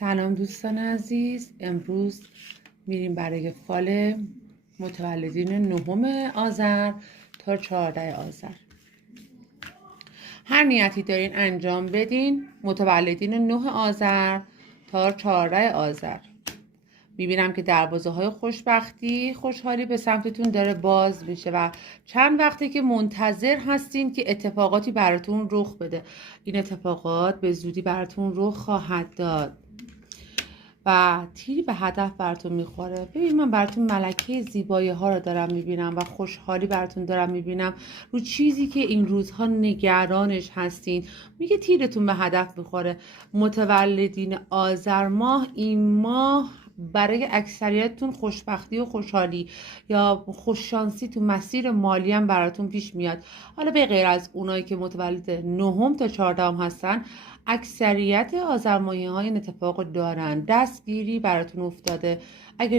سلام دوستان عزیز. امروز میریم برای فال متولدین 9 آذر تا 14 آذر. هر نیتی دارین انجام بدین. متولدین 9 آذر تا 14 آذر میبینم که دروازه های خوشبختی خوشحالی به سمتتون داره باز میشه و چند وقته که منتظر هستین که اتفاقاتی براتون رخ بده. این اتفاقات به زودی براتون رخ خواهد داد و تیری به هدف براتون میخوره. ببین، من براتون ملکه زیبایی ها رو دارم میبینم و خوشحالی براتون دارم میبینم رو چیزی که این روزها نگرانش هستین. میگه تیرتون به هدف میخوره. متولدین آذر ماه، این ماه برای اکثریتتون خوشبختی و خوشحالی یا خوششانسی تو مسیر مالی هم براتون پیش میاد. حالا به غیر از اونایی که متولد 9 تا 14 هستن، اکثریت آذر ماهی ها این اتفاق دارن. دستگیری براتون افتاده. اگه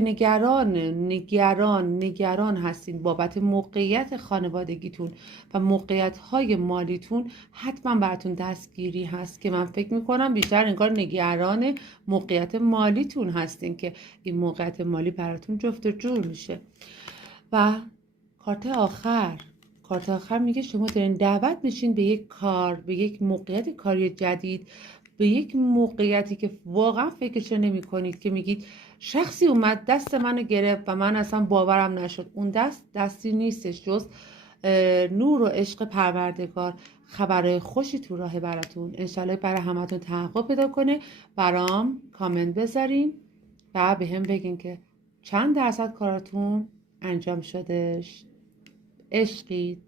نگران هستین بابت موقعیت خانوادگیتون و موقعیت های مالیتون، حتما براتون دستگیری هست که من فکر میکنم بیشتر انگار نگران موقعیت مالیتون هستین که این موقعیت مالی براتون جفت و جور میشه. و کارت آخر میگه شما دارین دعوت میشین به یک کار، به یک موقعیت کاری جدید، به یک موقعیتی که واقعا فکرش نمی کنید، که میگید شخصی اومد دست منو گرفت و من اصلا باورم نشد. اون دستی نیستش جز نور و عشق پروردگار. خبرهای خوشی تو راه براتون. انشالله برای همتون تحقق پیدا کنه. برام کامنت بذارین و به هم بگین که چند درصد کاراتون انجام شدش. عشقید.